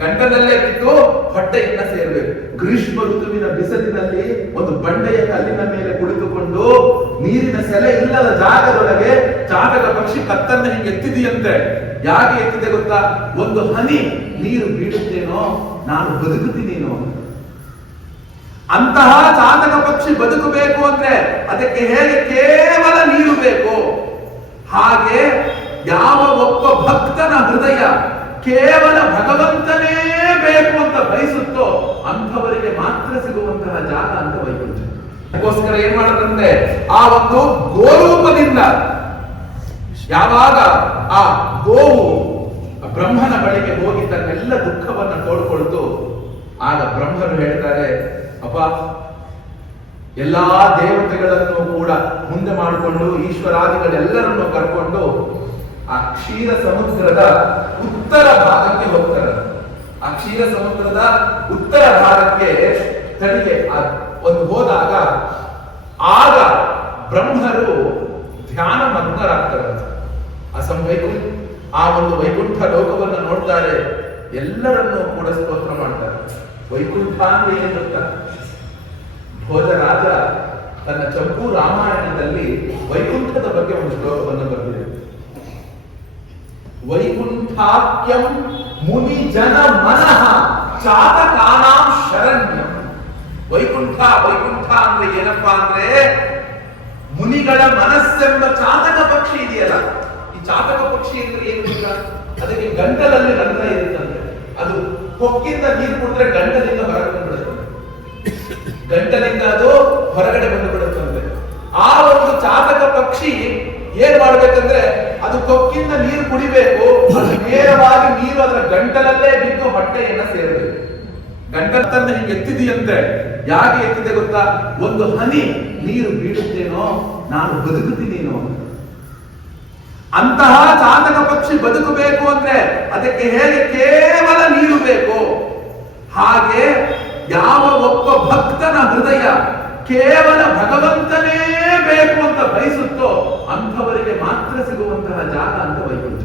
ಗಂಟಲಲ್ಲೇ ಬಿದ್ದು ಹೊಟ್ಟೆಯಿಂದ ಸೇರಬೇಕು. ಗ್ರೀಷ್ಮ ಋತುವಿನ ಬಿಸಿಲಿನಲ್ಲಿ ಒಂದು ಬಂಡೆಯ ಕಲ್ಲಿನ ಮೇಲೆ ಕುಳಿತುಕೊಂಡು ನೀರಿನ ಸೆಲೆ ಇಲ್ಲದ ಜಾಗದೊಳಗೆ ಚಾತಕ ಪಕ್ಷಿ ಕತ್ತನ್ನು ಹಿಂಗೆ ಎತ್ತಿದೆಯಂತೆ. ಯಾಕೆ ಎತ್ತಿದೆ ಗೊತ್ತಾ? ಒಂದು ಹನಿ ನೀರು ಬೀಳುತ್ತೇನೋ ನಾನು ಬದುಕುತ್ತೀನೇನೋ. ಅಂತಹ ಚಾತಕ ಪಕ್ಷಿ ಬದುಕಬೇಕು ಅಂದ್ರೆ ಅದಕ್ಕೆ ಹೇಗೆ ಕೇವಲ ನೀರು ಬೇಕು, ಹಾಗೆ ಯಾವ ಒಬ್ಬ ಭಕ್ತನ ಹೃದಯ ಕೇವಲ ಭಗವಂತನೇ ಬೇಕು ಅಂತ ಬಯಸುತ್ತೋ ಅಂಥವರಿಗೆ ಮಾತ್ರ ಸಿಗುವಂತಹ ಜಾಗ ಅಂತ ವೈಕುಂಠ. ಅದಕ್ಕೋಸ್ಕರ ಏನ್ ಮಾಡದಂತೆ, ಆ ಒಂದು ಗೋರೂಪದಿಂದ ಯಾವಾಗ ಆ ಗೋವು ಬ್ರಹ್ಮನ ಬಳಿಗೆ ಹೋಗಿ ತನ್ನೆಲ್ಲ ದುಃಖವನ್ನ ತೋಡ್ಕೊಳ್ತು, ಆಗ ಬ್ರಹ್ಮರು ಹೇಳ್ತಾರೆ, ಅಪ್ಪ ಎಲ್ಲಾ ದೇವತೆಗಳನ್ನು ಕೂಡ ಮುಂದೆ ಮಾಡಿಕೊಂಡು ಈಶ್ವರಾದಿಗಳೆಲ್ಲರನ್ನು ಕರ್ಕೊಂಡು ಆ ಕ್ಷೀರ ಸಮುದ್ರದ ಉತ್ತರ ಭಾಗಕ್ಕೆ ಹೋಗ್ತಾರೆ. ಆ ಕ್ಷೀರ ಸಮುದ್ರದ ಉತ್ತರ ಭಾಗಕ್ಕೆ ತಡಿಗೆ ಒಂದು ಹೋದಾಗ ಆಗ ಬ್ರಹ್ಮರು ಧ್ಯಾನ ಮಗ್ನರಾಗ್ತಾರೆ. ಆ ಒಂದು ವೈಕುಂಠ ಲೋಕವನ್ನು ನೋಡ್ತಾರೆ, ಎಲ್ಲರನ್ನೂ ಕೂಡ ಸ್ತೋತ್ರ ಮಾಡ್ತಾರೆ. ವೈಕುಂಠ ಅಂದ್ರೆ ಏನು ಗೊತ್ತಾ? ಭೋಜರಾಜ ತನ್ನ ಚಂಪೂ ರಾಮಾಯಣದಲ್ಲಿ ವೈಕುಂಠದ ಬಗ್ಗೆ ಒಂದು ಶ್ಲೋಕವನ್ನು ಬರೆದಿದೆ. ವೈಕುಂಠಾಖ್ಯಂ ಮುನಿ ಜನ ಮನಃ ಚಾತಕಾನಾಂ ಶರಣ್ಯಂ. ವೈಕುಂಠ ಅಂದ್ರೆ ಏನಪ್ಪಾ ಅಂದ್ರೆ ಮುನಿಗಳ ಮನಸ್ಸೆಂಬ ಚಾತಕ ಪಕ್ಷಿ ಇದೆಯಲ್ಲ, ಈ ಚಾತಕ ಪಕ್ಷಿ ಅಂದ್ರೆ ಏನು ಗೊತ್ತಾ? ಅದಕ್ಕೆ ಗಂಟಲಲ್ಲಿ ರಂಧ್ರ ಇರುತ್ತಂತೆ. ಅದು ಕೊಕ್ಕಿಂದ ನೀರು ಕುಡಿದ್ರೆ ಗಂಟಲಿಂದ ಹೊರಗೆ ಬಂದ್ಬಿಡುತ್ತೆ, ಗಂಟಲಿಂದ ಅದು ಹೊರಗಡೆ ಬಂದು ಬಿಡುತ್ತಂತೆ. ಆ ಒಂದು ಚಾತಕ ಪಕ್ಷಿ ಏನ್ ಮಾಡ್ಬೇಕಂದ್ರೆ ಅದು ಕೊಕ್ಕಿಂದ ನೀರು ಕುಡಿಬೇಕು, ಅದು ನೇರವಾಗಿ ನೀರು ಅದರ ಗಂಟಲಲ್ಲೇ ಬಿದ್ದು ಹೊಟ್ಟೆಯನ್ನ ಸೇರಬೇಕು. ಗಂಟಲನ್ನ ಹಿಂಗೆ ಎತ್ತಿದೆಯಂತೆ. ಯಾಕೆ ಎತ್ತಿದೆ ಗೊತ್ತಾ? ಒಂದು ಹನಿ ನೀರು ಬೀಳುತ್ತೇನೋ ನಾನು ಬದುಕುತ್ತೀನೇನೋ. ಅಂತಹ ಚಾತಕ ಪಕ್ಷಿ ಬದುಕಬೇಕು ಅಂದ್ರೆ ಅದಕ್ಕೆ ಹೇಗೆ ಕೇವಲ ನೀರು ಬೇಕು, ಹಾಗೆ ಯಾವ ಒಬ್ಬ ಭಕ್ತನ ಹೃದಯ ಕೇವಲ ಭಗವಂತನೇ ಬೇಕು ಅಂತ ಬಯಸುತ್ತೋ ಅಂಥವರಿಗೆ ಮಾತ್ರ ಸಿಗುವಂತಹ ಜಾಗ ಅಂತ ವೈಕುಂಠ.